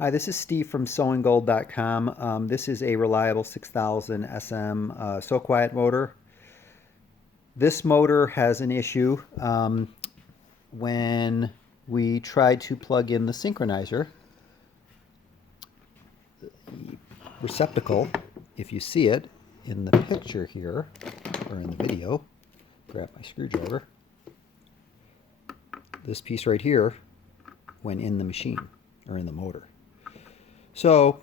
Hi, this is Steve from SewingGold.com. This is a Reliable 6000 SM SewQuiet motor. This motor has an issue when we tried to plug in the synchronizer. The receptacle, if you see it in the picture here, or in the video, grab my screwdriver, this piece right here went in the machine, or in the motor. So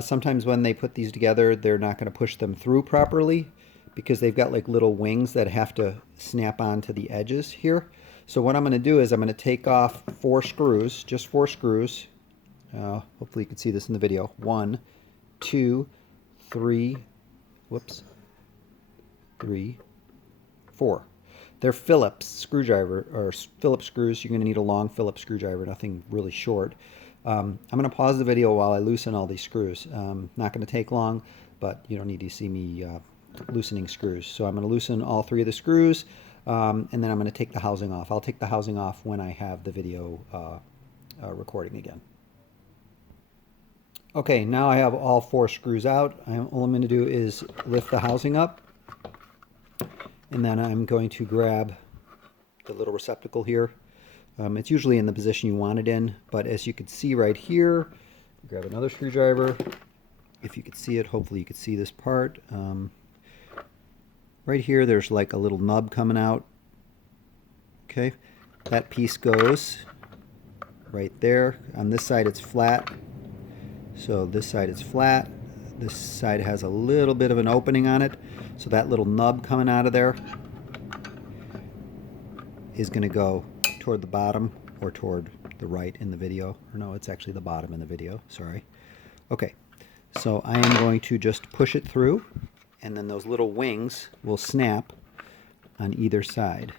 sometimes when they put these together, they're not going to push them through properly because they've got like little wings that have to snap onto the edges here. So what I'm going to do is I'm going to take off 4 screws, just 4 screws. Hopefully you can see this in the video. 1, 2, 3, whoops, 3, 4. They're Phillips screwdriver, or Phillips screws. You're going to need a long Phillips screwdriver, nothing really short. I'm going to pause the video while I loosen all these screws. Not going to take long, but you don't need to see me loosening screws. So I'm going to loosen all 3 of the screws, and then I'm going to take the housing off. I'll take the housing off when I have the video recording again. Okay, now I have all 4 screws out. All I'm going to do is lift the housing up, and then I'm going to grab the little receptacle here. It's usually in the position you want it in, but as you can see right here, grab another screwdriver. If you could see it, hopefully you could see this part. Right here, there's like a little nub coming out. Okay, that piece goes right there. On this side, it's flat. So this side is flat. This side has a little bit of an opening on it. So that little nub coming out of there is going to go toward the bottom or toward the right in the video. Or no, it's actually the bottom in the video, sorry. Okay, so I am going to just push it through, and then those little wings will snap on either side.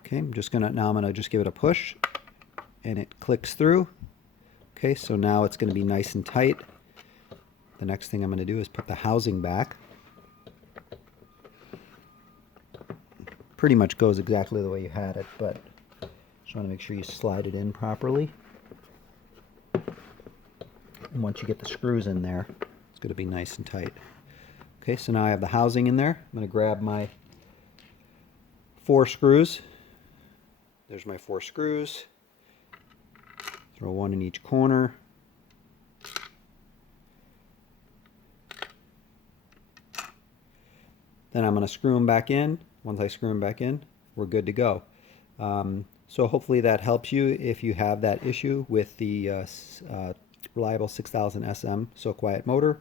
Okay, I'm going to just give it a push, and it clicks through. Okay, so now it's going to be nice and tight. The next thing I'm going to do is put the housing back. Pretty much goes exactly the way you had it, but just want to make sure you slide it in properly. And once you get the screws in there, it's going to be nice and tight. Okay, so now I have the housing in there. I'm going to grab my 4 screws. There's my 4 screws. Throw 1 in each corner. Then I'm going to screw them back in. Once I screw them back in, we're good to go. So hopefully that helps you if you have that issue with the Reliable 6000 SM SewQuiet motor.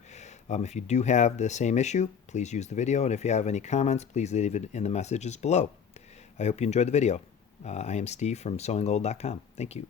If you do have the same issue, please use the video. And if you have any comments, please leave it in the messages below. I hope you enjoyed the video. I am Steve from SewingGold.com. Thank you.